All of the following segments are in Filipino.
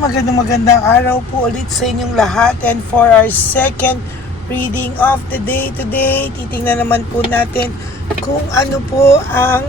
magandang araw po ulit sa inyong lahat, and for our second reading of the day today, titingnan naman po natin kung ano po ang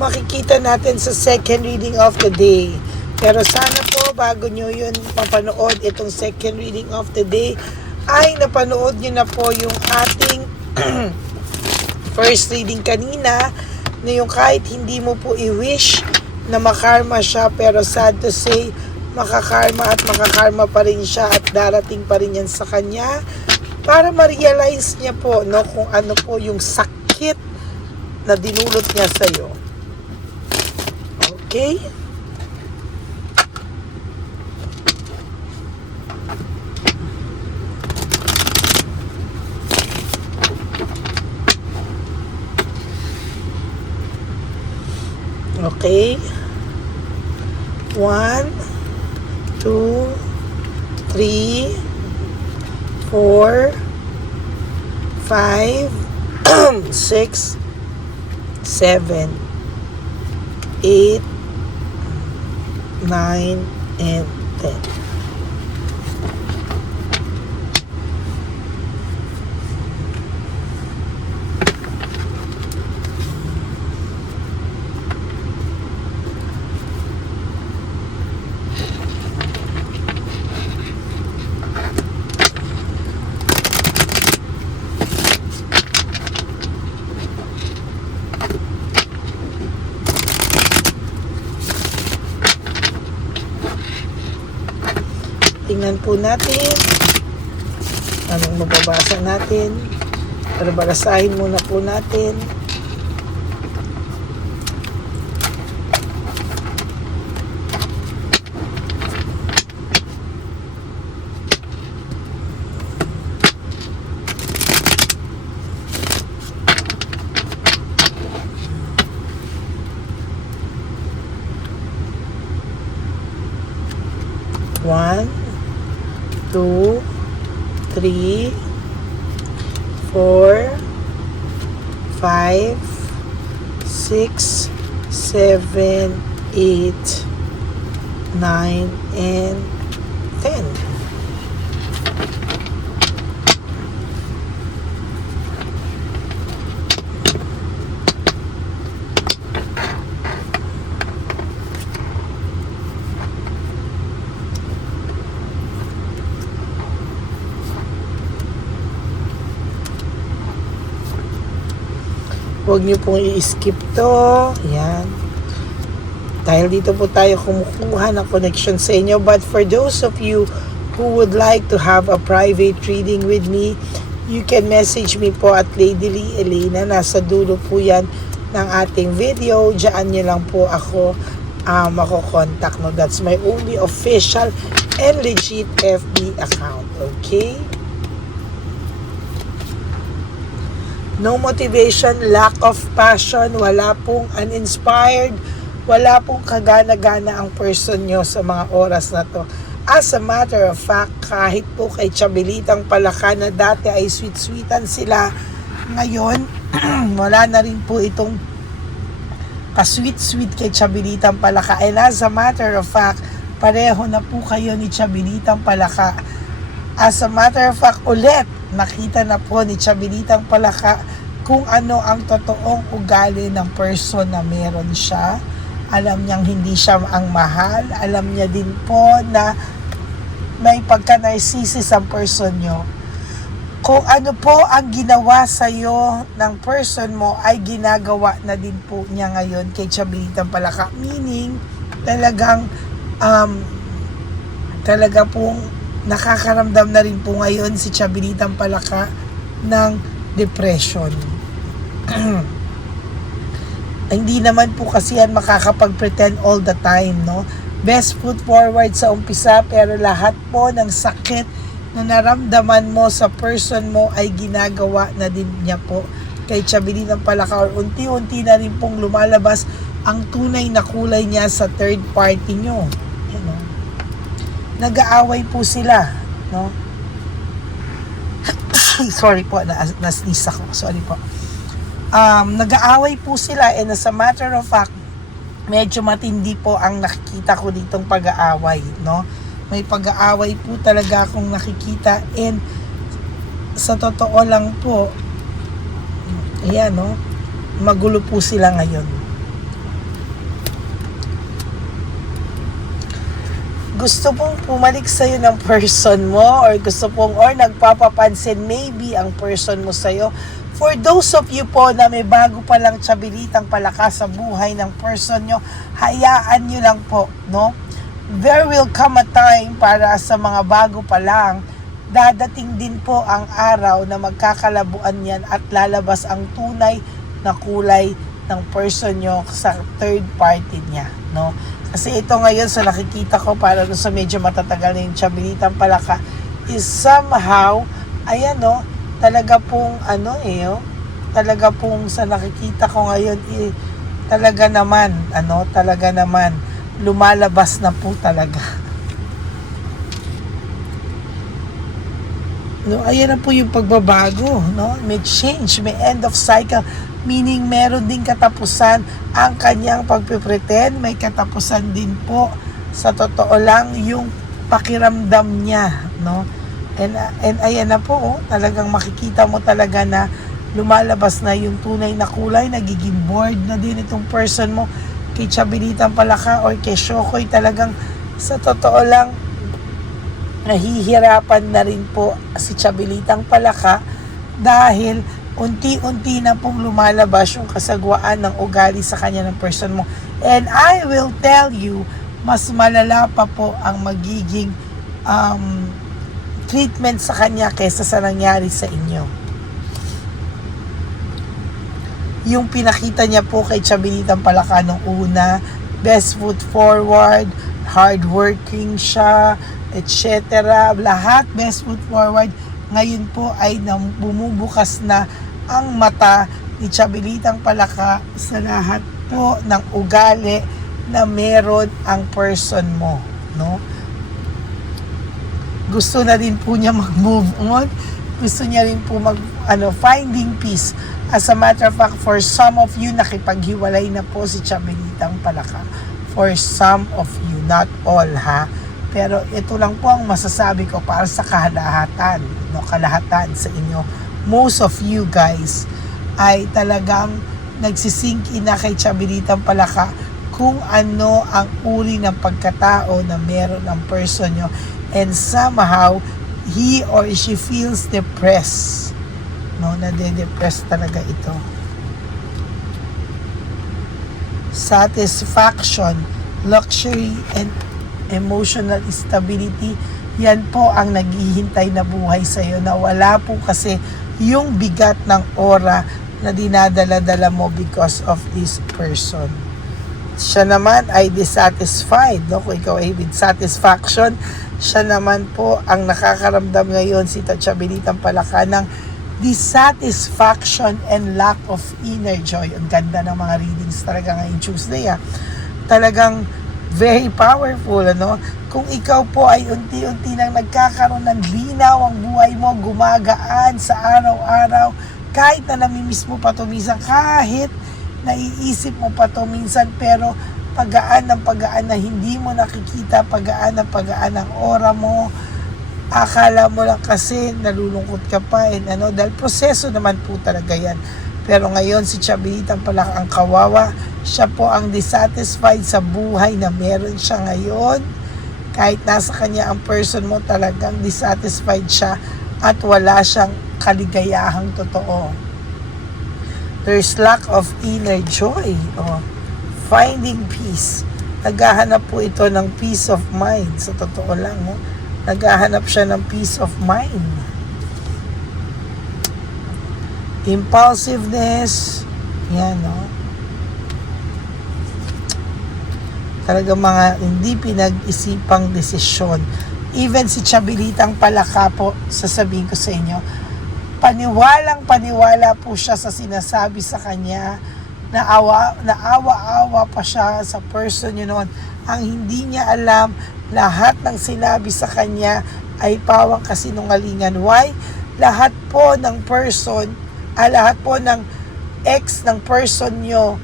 makikita natin sa second reading of the day. Pero sana po bago nyo yun mapanood itong second reading of the day ay napanood nyo na po yung ating first reading kanina, na yung kahit hindi mo po i-wish na makarma siya, pero sad to say, makakarma pa rin siya at darating pa rin yan sa kanya para ma-realize niya po, no, kung ano po yung sakit na dinulot niya sa'yo. Okay? Okay? 1, 2, 3, 4, 5, 6, 7, 8, 9, and 10. Tingnan po natin anong mababasa natin. Pero balasahin muna po natin. One, 2, 3, 4, 5, 6, 7, 8, 9, and 10. Huwag niyo pong i-skip to. Yan. Dahil dito po tayo kumukuha ng connection sa inyo. But for those of you who would like to have a private reading with me, you can message me po at Lady Lee Elena. Nasa dulo po yan ng ating video. Diyan niyo lang po ako mako-contact. No? That's my only official and legit FB account. Okay? No motivation, lack of passion, wala pong uninspired, wala pong kagana-gana ang person nyo sa mga oras na to. As a matter of fact, kahit po kay Chabelitang Palaka na dati ay sweet-sweetan sila, ngayon, wala na rin po itong ka-sweet-sweet kay Chabelitang Palaka. And as a matter of fact, pareho na po kayo ni Chabelitang Palaka. As a matter of fact, ulit, nakita na po ni Chabelitang Palaka kung ano ang totoong ugali ng person na meron siya. Alam niyang hindi siya ang mahal. Alam niya din po na may pagka-narcissist ang person nyo. Kung ano po ang ginawa sa'yo ng person mo ay ginagawa na din po niya ngayon kay Chabelitang Palaka. Meaning, talagang talaga pong nakakaramdam na rin po ngayon si Chabelitang Palaka ng depression. Hindi naman po kasi yan makakapag-pretend all the time, no? Best foot forward sa umpisa, pero lahat po ng sakit na naramdaman mo sa person mo ay ginagawa na din niya po kay Chabelitang Palaka, or unti-unti na rin pong lumalabas ang tunay na kulay niya sa third party nyo. You know? Nag-aaway po sila, no? Sorry po, na-sneeze ako. Sorry po. Nag-aaway po sila, and as a matter of fact, medyo matindi po ang nakikita ko ditong pag-aaway, no? May pag-aaway po talaga akong nakikita, and sa totoo lang po, ayan no, magulo po sila ngayon. Gusto pong pumalik sa'yo ng person mo, or gusto pong, or nagpapapansin maybe ang person mo sa'yo. For those of you po na may bago pa lang tsabilitang palakas sa buhay ng person nyo, hayaan nyo lang po, no? There will come a time para sa mga bago pa lang, dadating din po ang araw na magkakalabuan yan at lalabas ang tunay na kulay ng person nyo sa third party niya, no? Kasi ito ngayon sa nakikita ko, para sa medyo matatagal na yung tsabilitang palaka, is somehow, ayan no, talaga pong talaga pong sa nakikita ko ngayon, talaga naman, lumalabas na po talaga. No, ayan na po yung pagbabago, no? May change, may end of cycle, meaning meron din katapusan ang kanyang pagpipretend, may katapusan din po sa totoo lang yung pakiramdam niya, no? And ayan na po, talagang makikita mo talaga na lumalabas na yung tunay na kulay, nagiging bored na din itong person mo kay Tsabilitang Palaka or kay Shokoy. Talagang sa totoo lang, nahihirapan na rin po si Tsabilitang Palaka dahil unti-unti na pong lumalabas yung kasagwaan ng ugali sa kanya ng person mo. And I will tell you, mas malala pa po ang magiging treatment sa kanya kaysa sa nangyari sa inyo. Yung pinakita niya po kay Tsabilitang Palaka nung una, best foot forward, hardworking siya, etc. Lahat best foot forward. Ngayon po ay bumubukas na ang mata ni Tsabilitang Palaka sa lahat po ng ugali na meron ang person mo, no? Gusto na rin po niya mag-move on. Gusto niya rin po finding peace. As a matter of fact, for some of you, nakipaghiwalay na po si Tsabilitang Palaka. For some of you, not all ha. Pero ito lang po ang masasabi ko para sa kalahatan, no, kalahatan sa inyo. Most of you guys ay talagang nagsisink in na kay Tsabilitang Palaka kung ano ang uri ng pagkatao na meron ang person nyo. And somehow, he or she feels depressed. No, nade-depress talaga ito. Satisfaction, luxury, and emotional stability, yan po ang naghihintay na buhay sa'yo, na wala po kasi yung bigat ng aura na dinadala-dala mo because of this person. Siya naman ay dissatisfied, no? Kung ikaw ay with satisfaction, siya naman po ang nakakaramdam ngayon, si Tsabilitang Palaka, ng dissatisfaction and lack of inner joy. Ang ganda ng mga readings talaga ngayong Tuesday. Talagang very powerful, ano? Kung ikaw po ay unti-unti nang nagkakaroon ng linaw ang buhay mo, gumagaan sa araw-araw, kahit na namimiss mo pa ito minsan, kahit naiisip mo pa ito minsan, pero pagaan ng pagaan na hindi mo nakikita, pagaan ng aura mo, akala mo lang kasi nalulungkot ka pa, dahil proseso naman po talaga yan. Pero ngayon si Tsabilitang Palaka ang kawawa, siya po ang dissatisfied sa buhay na meron siya ngayon. Kahit nasa kanya ang person mo, talagang dissatisfied siya at wala siyang kaligayahang totoo. There's lack of inner joy. Finding peace. Naghahanap po ito ng peace of mind. Sa totoo lang, naghahanap siya ng peace of mind. Impulsiveness. Yan, talaga mga hindi pinag-isipang desisyon. Even si Tsabilitang Palaka po, sasabihin ko sa inyo, paniwalang-paniwala po siya sa sinasabi sa kanya, naawa-awa pa siya sa person yun noon. Ang hindi niya alam, lahat ng sinabi sa kanya ay pawang kasinungalingan. Why? Lahat po ng person, lahat po ng ex ng person nyo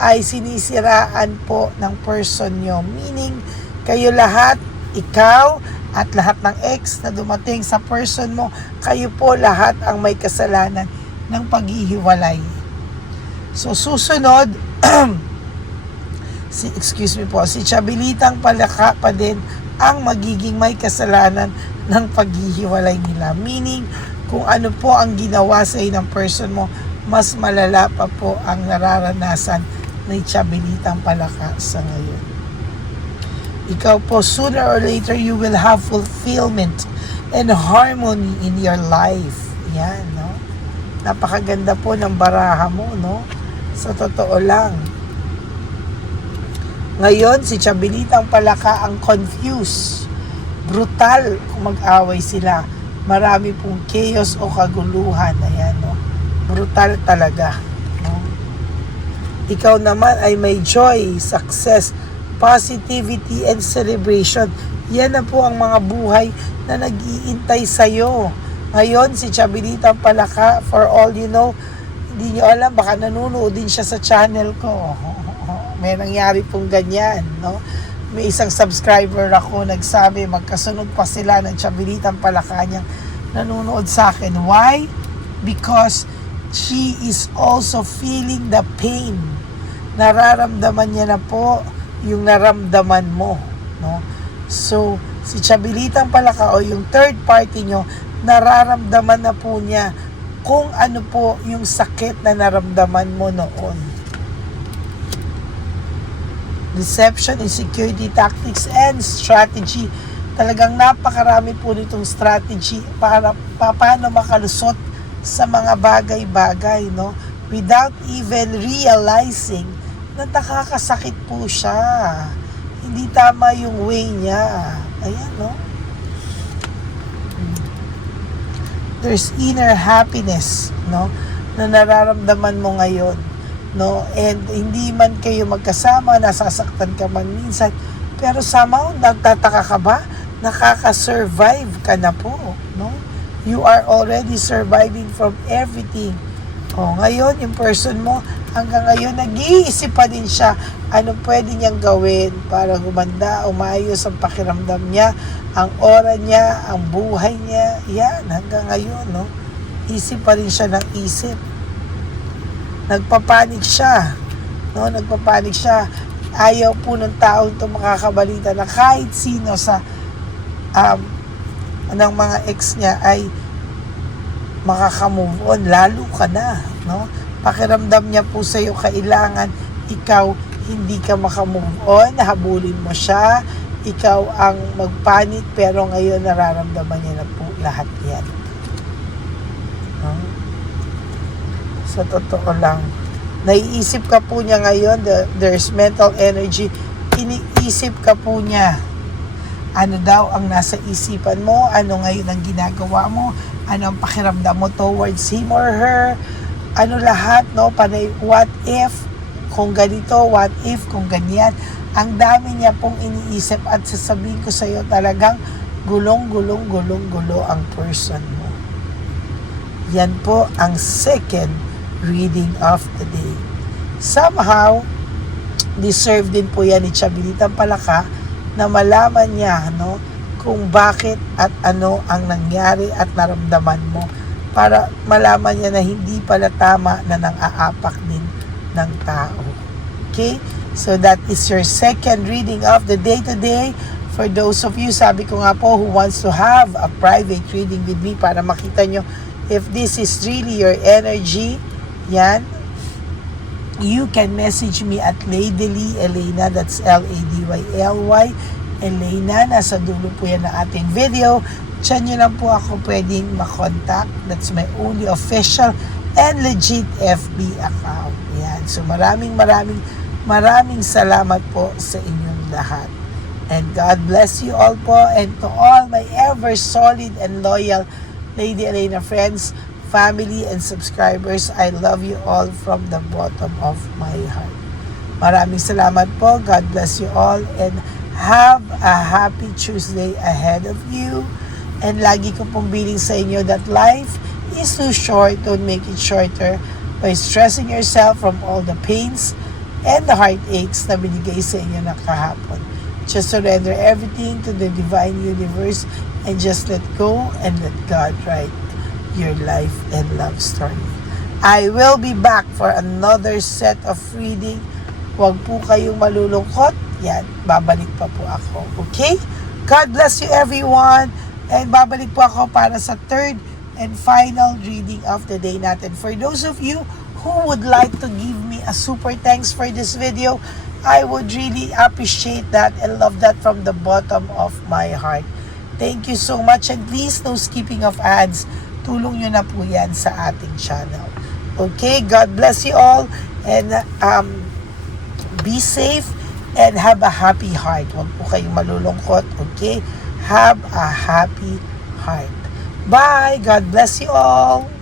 ay sinisiraan po ng person nyo. Meaning, kayo lahat Ikaw at lahat ng ex na dumating sa person mo, kayo po lahat ang may kasalanan ng paghihiwalay. So susunod, si Chabilitang Palaka pa din ang magiging may kasalanan ng paghihiwalay nila. Meaning, kung ano po ang ginawa sa ng person mo, mas malala pa po ang nararanasan ni Chabilitang Palaka sa ngayon. Ikaw po, sooner or later, you will have fulfillment and harmony in your life. Yan, no? Napakaganda po ng baraha mo, no? Sa totoo lang. Ngayon, si Chabilitang Palaka ang confused. Brutal kung mag-away sila. Marami pong chaos o kaguluhan. Ayan, no? Brutal talaga, no? Ikaw naman ay may joy, success, positivity, and celebration. Yan na po ang mga buhay na nag-iintay sa'yo. Ngayon, si Chabilitang Palaka, for all you know, hindi nyo alam, baka nanonood din siya sa channel ko. May nangyari pong ganyan, no? May isang subscriber ako nagsabi, magkasunod pa sila ng Chabilitang Palaka niyang nanonood sa akin. Why? Because she is also feeling the pain. Nararamdaman niya na po yung naramdaman mo, no? So, si Chabilitang Palaka o yung third party nyo, nararamdaman na po niya kung ano po yung sakit na naramdaman mo noon. Deception, insecurity, tactics, and strategy. Talagang napakarami po nitong strategy para paano makalusot sa mga bagay-bagay, no? Without even realizing na nakakasakit po siya. Hindi tama yung way niya. Ayan, no? There's inner happiness, no? Na nararamdaman mo ngayon, no? And hindi man kayo magkasama, nasasaktan ka man minsan, pero somehow, nagtataka ka ba? Nakaka-survive ka na po, no? You are already surviving from everything. O, ngayon, yung person mo, hanggang ngayon, nag-iisip pa din siya ano pwede niyang gawin para gumanda, umayos ang pakiramdam niya, ang aura niya, ang buhay niya. Yan, hanggang ngayon, no? Isip pa rin siya ng isip. Nagpapanik siya, no? Nagpapanik siya. Ayaw po ng taong ito makakabalita na kahit sino sa ng mga ex niya ay makakamove on, lalo ka na, no? Pakiramdam niya po sa iyo, kailangan ikaw hindi ka makamove on, habulin mo siya, ikaw ang magpanik, pero ngayon nararamdaman niya na po lahat yan, no? Sa totoo lang, naiisip ka po niya ngayon, there's mental energy, iniisip ka po niya ano daw ang nasa isipan mo, ano ngayon ang ginagawa mo, ano ang pakiramdam mo towards him or her, ano lahat, no? Panay, what if kung ganito, what if kung ganyan. Ang dami niya pong iniisip at sasabihin ko sa iyo, talagang gulong ang person mo. Yan po ang second reading of the day. Somehow, deserve din po yan ni Chabilitang Palaka na malaman niya, no, kung bakit at ano ang nangyari at naramdaman mo, para malaman niya na hindi pala tama na nang-aapak din ng tao. Okay? So that is your second reading of the day today. For those of you, sabi ko nga po, who wants to have a private reading with me para makita nyo if this is really your energy, yan, you can message me at Ladyly Elena, that's Ladyly Elena, nasa dulo po yan na ating video. Diyan nyo lang po ako pwedeng makontak. That's my only official and legit FB account. Yan. So maraming salamat po sa inyong lahat. And God bless you all po, and to all my ever solid and loyal Lady Elena friends, family, and subscribers, I love you all from the bottom of my heart. Maraming salamat po. God bless you all, and have a happy Tuesday ahead of you. And lagi ko pong biling sa inyo that life is too short. Don't make it shorter by stressing yourself from all the pains and the heartaches na binigay sa inyo na kahapon. Just surrender everything to the divine universe and just let go and let God write your life and love story. I will be back for another set of reading. Huwag po kayong malulungkot. Yan, babalik pa po ako. Okay? God bless you everyone. And babalik po ako para sa third and final reading of the day natin. For those of you who would like to give me a super thanks for this video, I would really appreciate that and love that from the bottom of my heart. Thank you so much, and please no skipping of ads. Tulong nyo na po yan sa ating channel. Okay, God bless you all, and be safe and have a happy heart. Huwag po kayong malulungkot, okay? Have a happy heart. Bye! God bless you all!